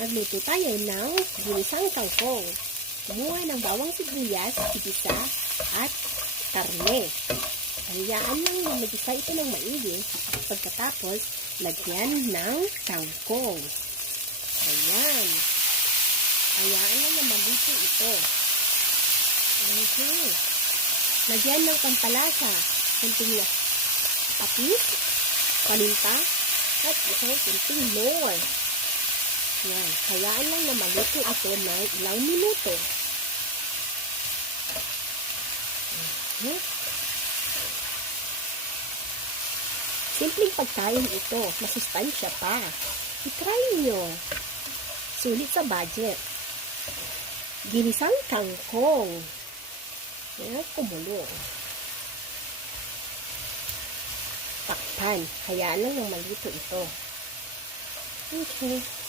Nagluto tayo ng ginisang kangkong. Kumuha ng bawang sibuyas, igisa, at karne. Hayaan lang na magisa ito ng maigi. Pagkatapos, lagyan ng kangkong. Ayan. Hayaan lang na maluto ito. Okay. Lagyan ng pampalasa. Kunting patis, paminta, at kunting more. Yan. Hayaan lang na maluto ito ng ilang minuto. Okay. Simpleng pagkain ito. Masustansya pa. I-try nyo. Sulit sa budget. Ginisang kangkong. Yan, kumulo. Takpan. Hayaan lang na maluto ito. Okay.